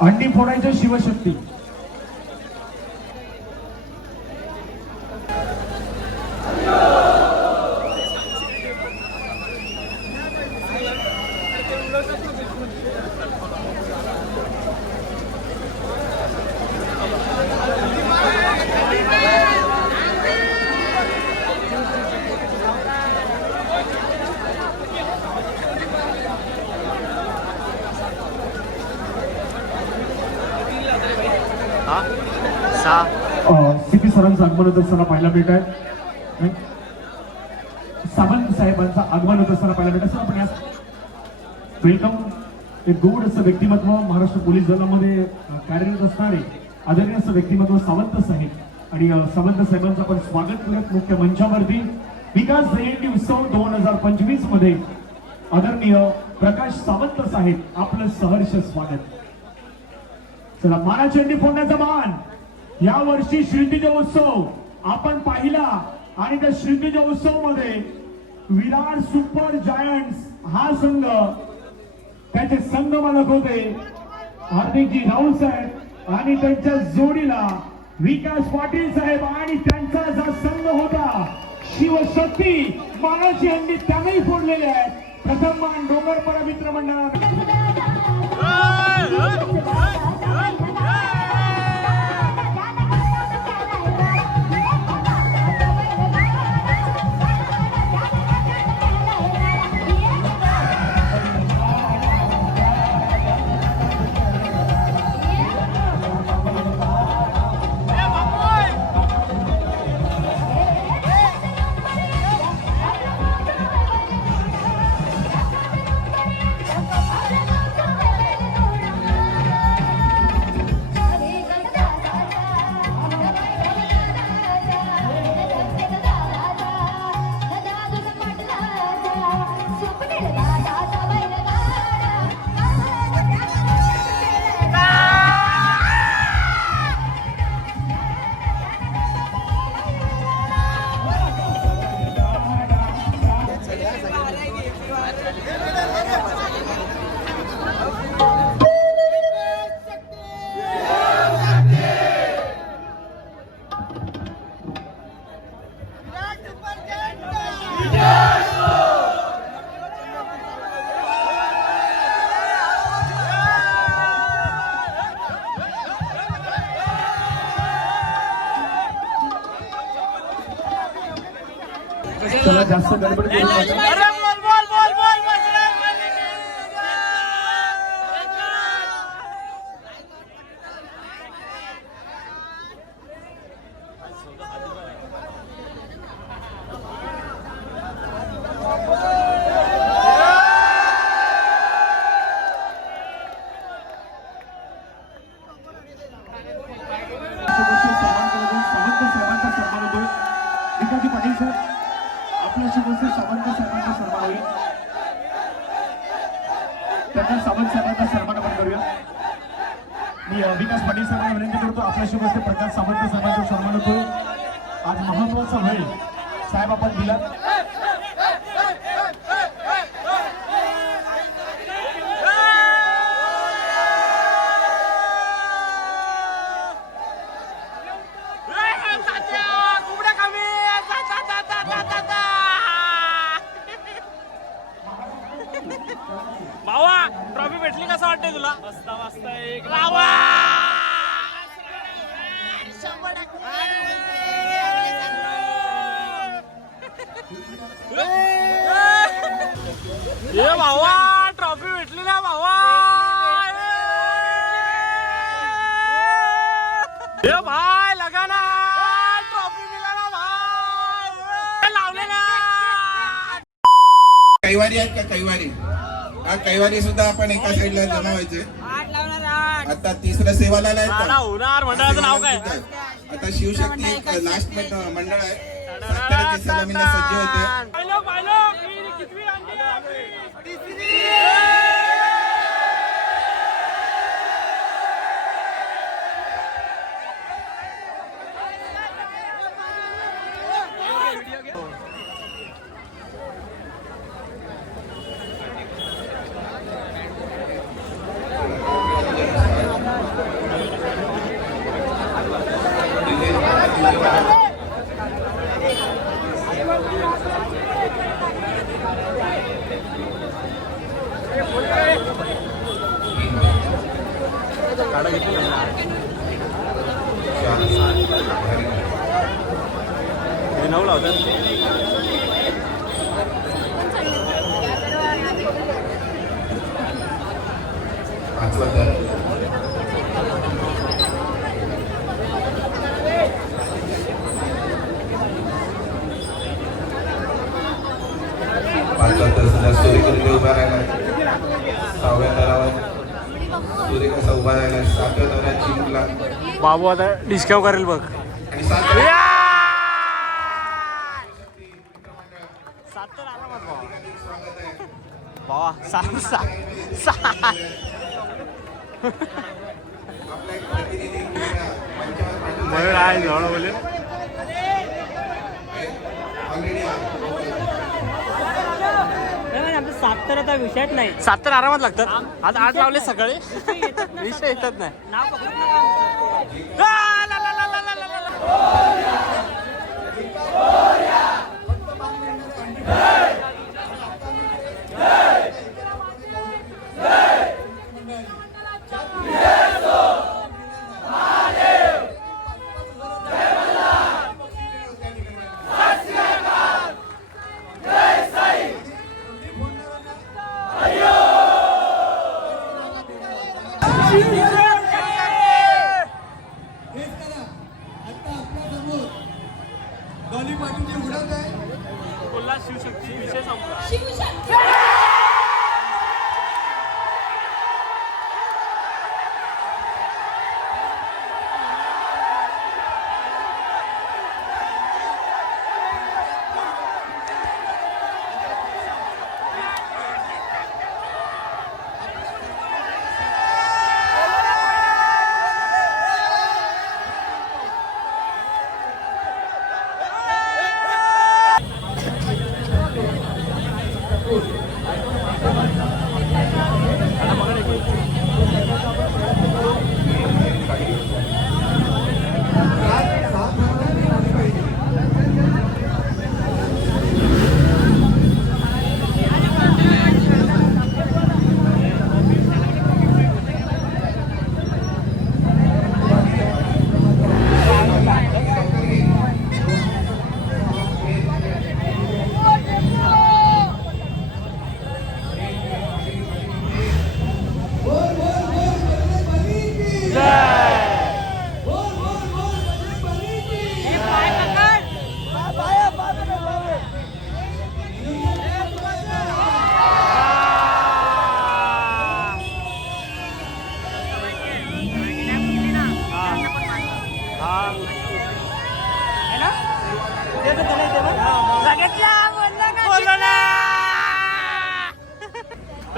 अंडी फोडायचं शिवशक्ती हा साहेबांचं आगमन होत असताना पाहायला भेट आहे. सावंत साहेबांचं आगमन होत असताना पाहायला भेट असं आपण या वेलकम एक गोड असं व्यक्तिमत्व महाराष्ट्र पोलीस दलामध्ये कार्यरत असणारे आदरणीय असं व्यक्तिमत्व सावंत साहेब आणि सावंत साहेबांचं आपण स्वागत करत मुख्य मंचावरती. विकास जयंती उत्सव दोन हजार पंचवीसमध्ये आदरणीय प्रकाश सावंत साहेब आपलं सहर्ष स्वागत. चला मानाचंडी फोडण्याचा मान. या वर्षी श्रीतीज उत्सव आपण पाहिला आणि त्या श्रीतीज उत्सवमध्ये विराट सुपर जायंट्स हा संघ त्याचे संघ मालक होते हार्दिकजी राहुल साहेब आणि त्यांच्या जोडीला विकास पाटील साहेब आणि त्यांचा जो संघ होता शिवशक्ती मानाची हंडी त्यानेही फोडलेली आहेत. प्रथम मान डोंगरपरा मित्र मंडळात चला जास्त गडबड करू नका. शुभश्री सावंतकडून सावंत साहेबांचा सन्मान होतोय विकाजी पाटील साहेब आपल्या शुभश्री सावंत साहेबांचा सन्मान होईल त्यांना सावंत साहेबांचा सन्मान आपण करूया मी अ, विकास पाटील साहेबांना विनंती करतो आपल्या शुभश्री प्रकाश सावंत साहेबांचा सन्मान होतो आज महत्त्वाचा वेळ साहेब भावा ट्रॉफी भेटली ना भावा. भाई लगा ना. ट्रॉफी मिला ना भाई. लावले ना. कैवारी आहेत का कैवारी? हा कैवारी सुद्धा आपण एका साईडला जमावायचे. आता तिसऱ्या सेवाला? होणार मंडळाचं नाव काय? आता शिवशक्ती लास्ट मंडळ आहे. सज्ज होते पाहिलं पाहिलं मी कितवी आणली आहे? काढा घेतली नऊला होता पाचवा तर पाचवा तर सध्या सूर्यकुंड उभा राहिला सहाव्या तरावर सूर्य कसा उभा राहिला सातव्या तरात जिंकला. बाबू आता डिस्काउंट करेल बघ. आणि सातव्या सात सात मयूर आहे जवळ बोले ऑलरेडी सात तर आता विषयच नाही. सात तर आरामात लागतात. आज आठ लावले सकाळी. विषय येतात नाही. नाव पकडत नका आमचं. आ, ला, ला, ला, ला, ला, ला, ला.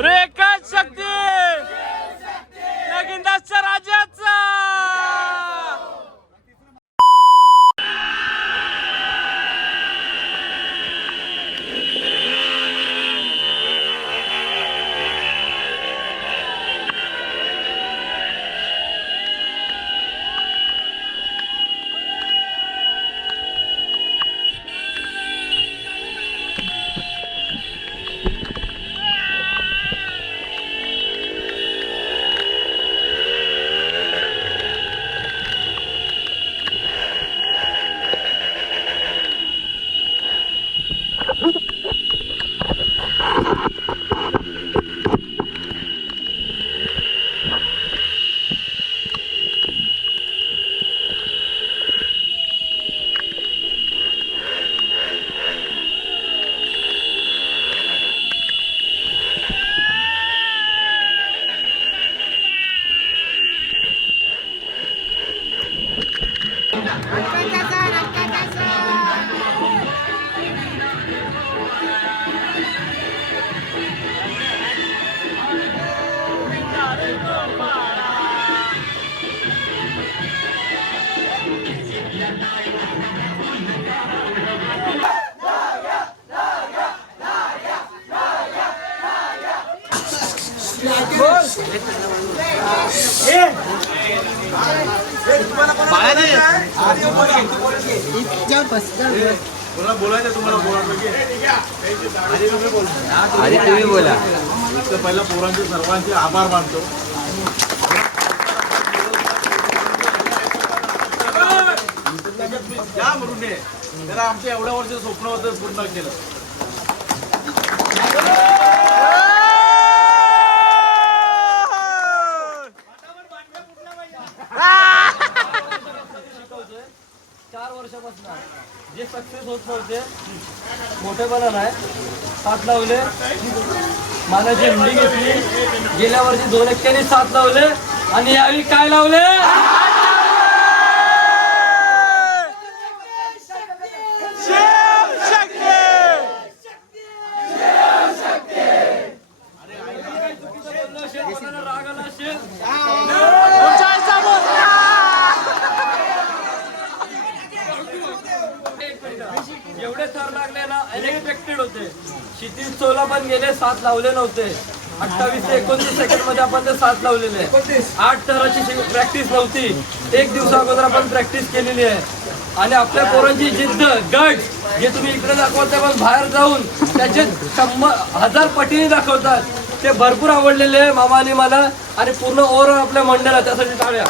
रेखा शक्ती! आधी तुम्ही बोला. पहिला पोरांचे सर्वांचे आभार मानतो तुम्ही या म्हणून ये जरा आमच्या एवढ्या वर्ष स्वप्न होतं पूर्ण केलं. चार वर्षापासून. जे सक्सेस होत नव्हते मोठेपणा नाही साथ लावले. मला झेंडी घेतली गेल्या वर्षी दोन एक्क्याने साथ लावले. आणि यावेळी काय लावले राग आला असेल एवढे थर लागले ना अनएक्सपेक्टेड होते आपण गेले सात लावले नव्हते. अठ्ठावीस ते एकोणतीस सेकंडमध्ये आपण ते सात लावलेले. आठ थराची प्रॅक्टिस नव्हती. एक दिवसा अगोदर आपण प्रॅक्टिस केलेली आहे. आणि आपल्या पोरांची जिद्द गट जे तुम्ही इकडे दाखवता पण बाहेर जाऊन त्याचे शंभर हजार पटीने दाखवतात. ते भरपूर आवडलेले आहे मामा आणि मला आणि पूर्ण ओव्हरऑल आपल्या मंडळात त्यासाठी टाळ्या.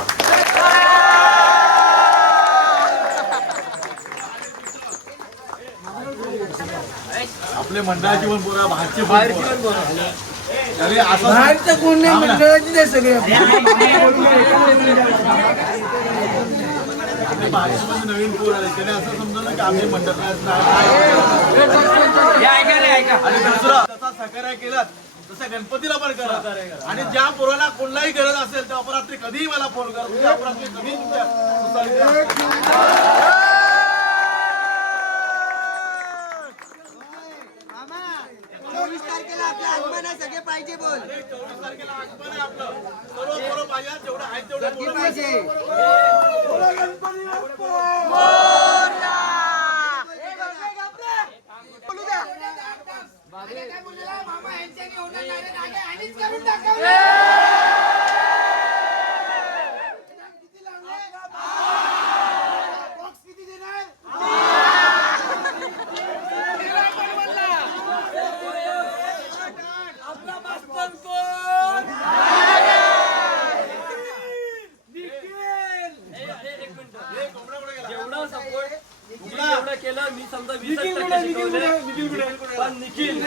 आपले मंडळाची पण पोरं बाहेरचे पण बाहेरची बोला अरे असं कोण नाही मंडळाची ते सगळे बाहेरचे नवीन पोर आले त्याने असं समजलं की आम्ही मंडळात नाही. आणि दुसरं तसा सहकार्य केलात तसं गणपतीला पण करा आणि ज्या पोराला कोणलाही गरज असेल तर अपरात्री कधीही मला फोन करा तुमच्या अपरात्री कधीही तुमच्या सुसाईडला- चोवीस तारखेला आपल्या आगमन आहे सगळे पाहिजे बोल. चोवीस तारखेला आगमन आहे आपलं. सर्व पोरं पाहिजे जेवढं आहेत तेवढे पोरं पाहिजे जेवढं सपोर्ट मी जेवढं केलं मी समजा वीस टक्के शिकवले पण निखिल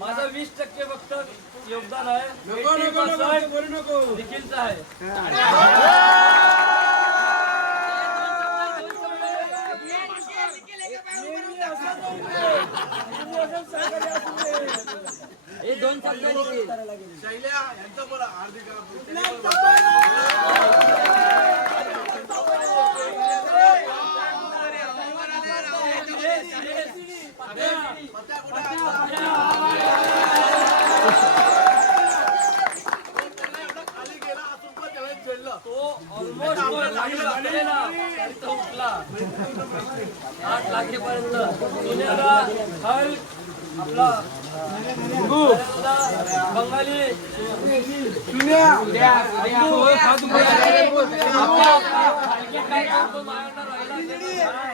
माझं वीस टक्के फक्त योगदान आहे. 80% निखिलचं आहे. हे दोन शब्द निखिल शैल्या यांचं उठला आठ लाखेपर्यंत पुण्याला हल्क आपला बंगाला, बंगाली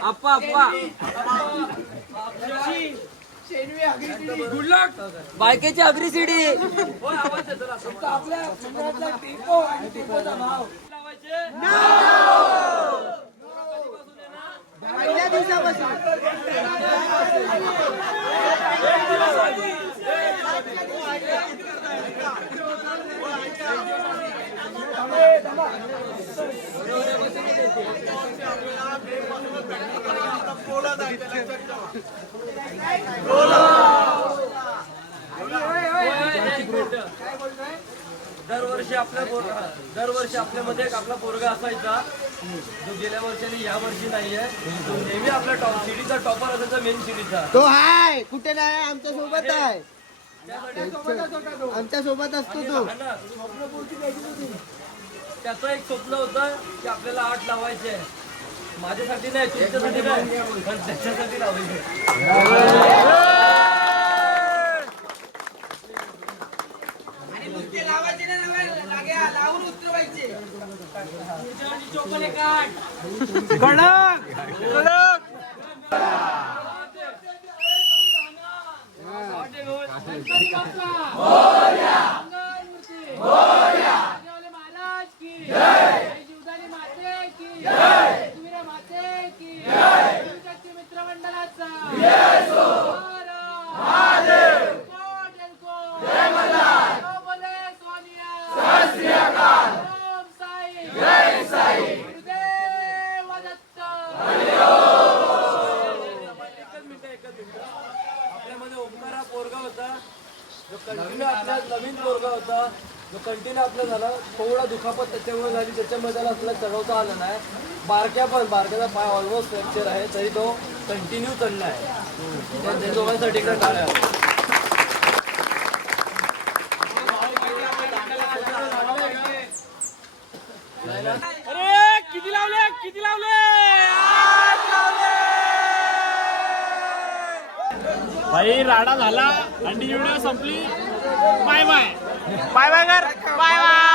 अप्पा अप्पा बायकेची अग्री सिडी आपल्या लावायचे पहिल्या दिवसापासून. दरवर्षी आपल्या दरवर्षी आपल्यामध्ये एक आपला पोरगा असायचा. जो गेल्या वर्षाने या वर्षी नाहीये तो नेहमी आपल्या टॉप सिडीचा टॉपर असायचा मेन सिडीचा तो हाय कुठे नाही आमच्यासोबत आहे. आमच्यासोबत असतो तो. त्याचं एक स्वप्न होतं की आपल्याला आठ लावायचे आहे. माझ्यासाठी नाही तुमच्यासाठी नाही. पण त्याच्यासाठी लावायचे लावायचे नाही लागे लावून उतरवायचे महाराज की जय जीवदानी माते की जय तुमिरा माते की जय तुमच्या मित्रमंडळाचा महादेव कोट एल्को जय मल्हार जो बोले सोनिया ओम साई जय साई गुरुदेव दत्त एकच मिनिट एकच मिनिट आपल्यामध्ये ओमकार हा पोरगा होता जो कंटिन्यू आपला नवीन पोरगा होता जो कंटिन्यू आपला झाला थोडा दुखापत त्याच्यामुळे झाली त्याच्यामुळे त्याला आपल्याला चढवता आलं नाही. बारक्या पण बारक्याचा पाय ऑलमोस्ट फ्रॅक्चर आहे तरी तो कंटिन्यू चढला आहे. त्या- दोघांसाठी इकडे टाळ्या अरे किती लावले किती लावले? भाई राडा झाला. अंडी व्हिडिओ संपली. Bye bye. बाय बाय कर बाय बाय.